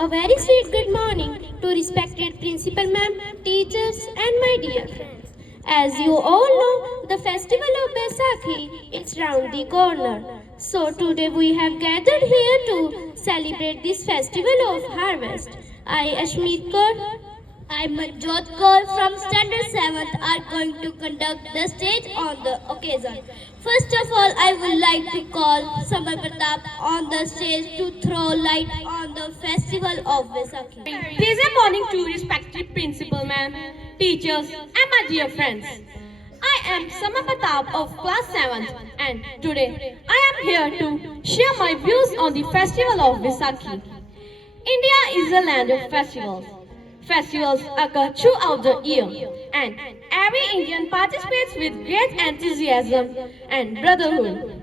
A very sweet good morning to respected principal ma'am, teachers and my dear friends. As you all know, the festival of Baisakhi is round the corner. So today we have gathered here to celebrate this festival of harvest. I, Ashmeet Kaur, I, Manjot Kaur from Standard 7th are going to conduct the stage on the occasion. First of all, I would like to call Samar Pratap on the stage to throw light on the festival of Vaisakhi. Pleasant morning to respected principal ma'am, teachers and my dear friends. I am Sama Pratap of class 7th and today I am here to share my views on the festival of Vaisakhi. India is a land of festivals. Festivals occur throughout the year and every Indian participates with great enthusiasm and brotherhood.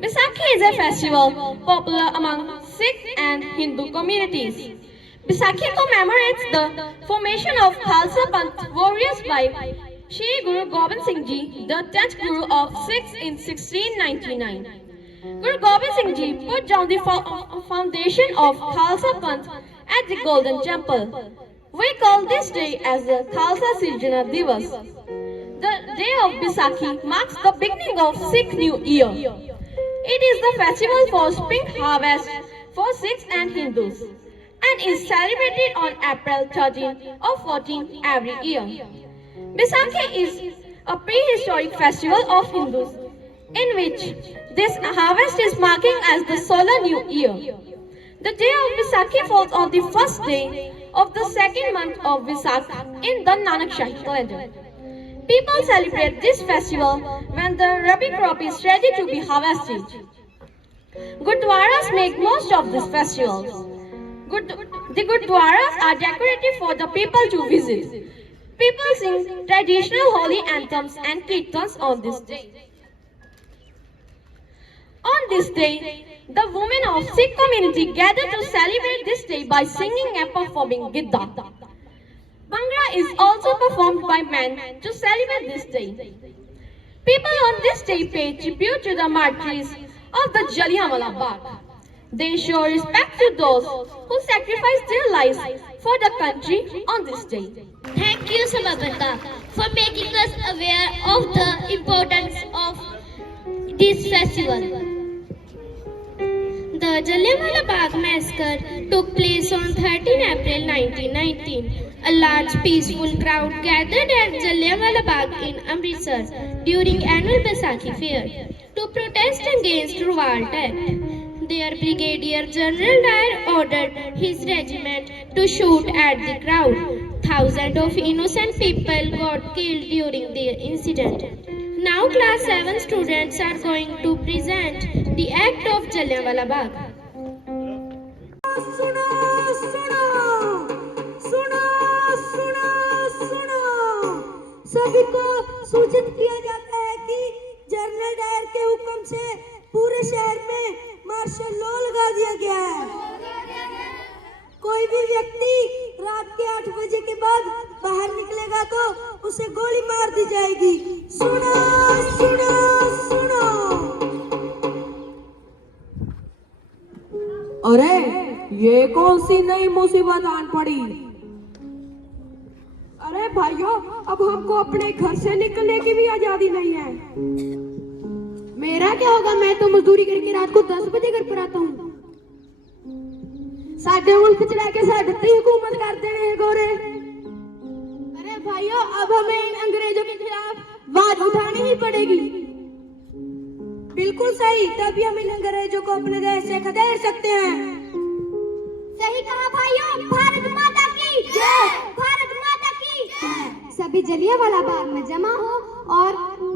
Baisakhi is a festival popular among Sikh and Hindu communities. Baisakhi commemorates the formation of Khalsa Panth warriors by Shri Guru Gobind Singh Ji, the 10th Guru of Sikhs in 1699. Guru Gobind Singh Ji put down the foundation of Khalsa Panth at the Golden Temple. We call this day as the Khalsa Sirjana Divas. The day of Baisakhi marks the beginning of Sikh New Year. It is the festival for spring harvest for Sikhs and Hindus and is celebrated on April 13 or 14 every year. Baisakhi is a prehistoric festival of Hindus in which this harvest is marking as the solar new year. The day of Baisakhi falls on the first day of the second month of Vaisakh in the Nanak Shahi calendar. People celebrate this festival when the Rabi crop is ready to be harvested. Gurdwaras make most of these festivals. The Gurdwaras are decorated for the people to visit. People sing traditional holy anthems and kirtans on this day. On this day, the women of Sikh community gather to celebrate this day by singing and performing Gidda. Bhangra is also performed by men to celebrate this day. People on this day pay tribute to the martyrs of the Jallianwala Bagh. They show respect to those who sacrificed their lives for the country on this day. Thank you, Samar Pratap, for making us aware of the importance of this festival. The Jallianwala Bagh massacre took place on 13 April 1919. A large peaceful crowd gathered at Jallianwala Bagh in Amritsar during annual Baisakhi fair to protest against Revolt Act. Their Brigadier General Dyer ordered his regiment to shoot at the crowd. Thousands of innocent people got killed during the incident. Now class 7 students are going to present the act of Jallianwala Bagh. सुनो सुनो सुनो सुनो सुनो सभी को सूचित किया जाता है कि जनरल डायर के हुक्म से पूरे शहर में मार्शल लॉ लगा दिया गया है। कोई भी व्यक्ति रात के 8 बजे के बाद बाहर निकलेगा तो उसे गोली मार दी जाएगी। सुनो सुनो सुनो। अरे ये कौन सी नई मुसीबत आन पड़ी? अरे भाइयों, अब हमको अपने घर से निकलने की भी आजादी नहीं है। मेरा क्या होगा? मैं तो मजदूरी करके रात को 10 बजे घर पर आता हूँ। साडे मुल्क च रह के साडे ते हुकूमत करते हैं गोरे। अरे भाइयों, अब हमें इन अंग्रेजों के खिलाफ आवाज उठानी ही पड़ेगी। बिल्कुल सही, तभी हम इन अंग्रेजों को अपने देश से खदेड़ सकते हैं। सही कहा भाइयों। भारत माता की जय। भारत माता की जय। सभी जलियांवाला बाग में जमा हो और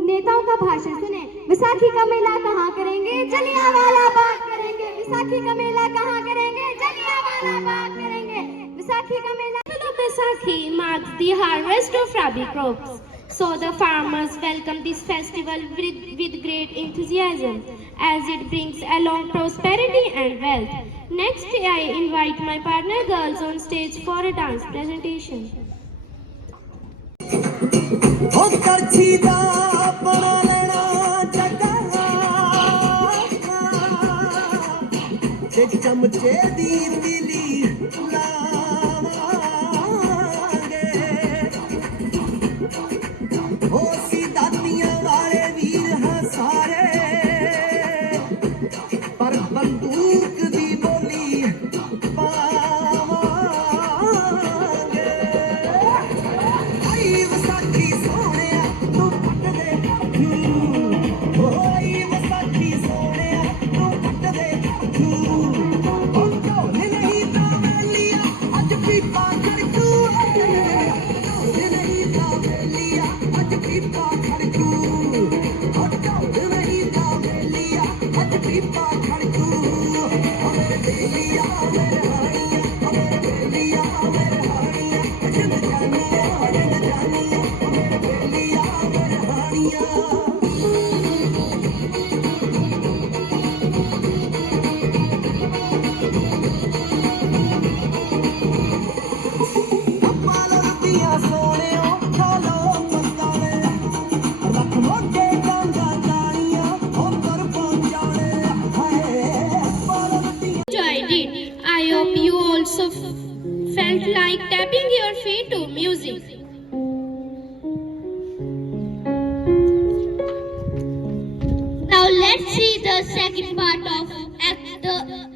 नेताओं का भाषण सुने। बैसाखी का मेला कहाँ करेंगे? जलियांवाला बाग करेंगे। बैसाखी का मेला कहाँ करेंगे? जलियांवाला बाग करेंगे। बैसाखी का मेला। Baisakhi marks the harvest of Rabi crops. So the farmers welcome this festival with great enthusiasm as it brings along prosperity and wealth. Next, I invite my partner girls on stage for a dance presentation. चमचे दी दिली you also felt like tapping your feet to music. Now let's see the second part of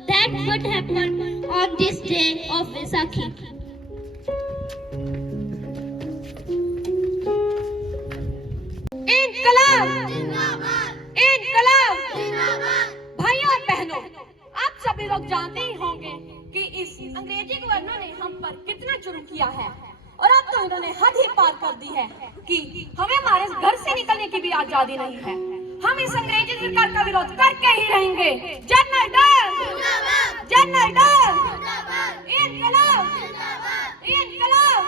that what happened on this day of Vaisakhi. इनकलाब इनकलाब भाइयों और बहनों, आप सभी लोग जानते ही होंगे कि इस अंग्रेजी गवर्नर ने हम पर कितना जुर्म किया है और अब तो इन्होंने हद ही पार कर दी है कि हमें हमारे घर से निकलने की भी आजादी नहीं है। हम इस अंग्रेजी सरकार का विरोध करके ही रहेंगे। जनरल डायर जनरल डायर इनकलाब इनकलाब।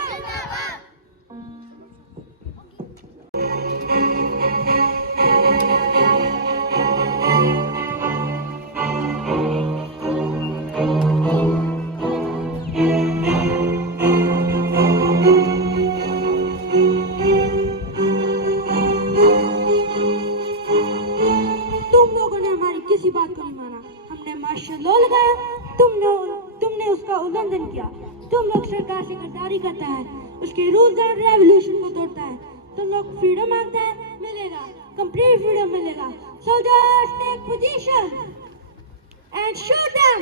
किसी बात को नहीं माना। हमने मार्शल लॉ लगाया, तुमने उसका उल्लंघन किया। तुम लोग सरकार से गद्दारी करता है, उसके रूल्स एंड रेवोल्यूशन को तोड़ता है। तुम लोग फ्रीडम मांगता है, मिलेगा, कंप्लीट फ्रीडम मिलेगा। Soldiers take position and shoot them.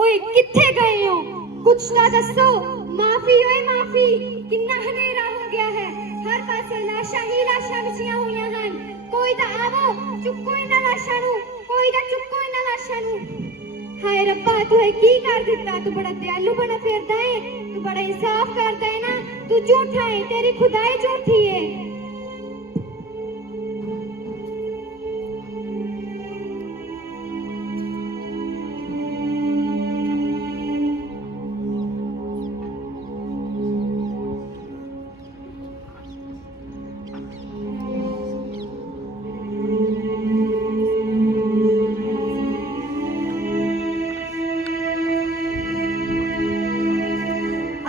ओए किथे गए हो? कुछ ना दसो। माफी ओए माफी, किन्ना हनेरा हो गया है। हर पासे लाशा ही लाशा बिछियां हुई हैं। कोई तो आवो चुक्को इन्हां लाशा नू, कोई तो चुक्को इन्हां लाशा नू। हाय रब्बा, तू है की कर दिता? तू बड़ा दयालु बना फिरदा है, तू बड़ा इंसाफ करदा है ना। तू झूठा है, तेरी खुदाई झूठी है।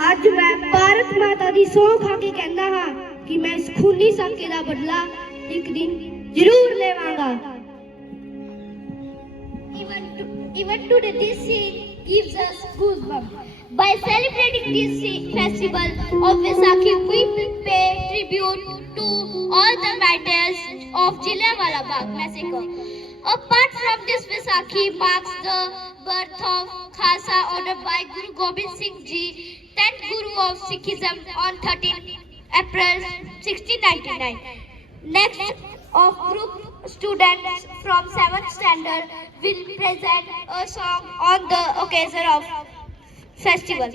आज मैं भारत माता दी सौं खा के कहना हाँ कि मैं इस खूनी साके दा बदला एक दिन जरूर लेवांगा। Even today, this scene gives us goosebumps. By celebrating this festival of Vaisakhi, we pay tribute to all the martyrs of Jallianwala Bagh massacre. Apart from this, Vaisakhi marks the birth of Khalsa ordered by Guru Gobind Singh Ji, 10th Guru of Sikhism, on 13 April 1699. Next, of group students from 7th standard will present a song on the occasion of festival.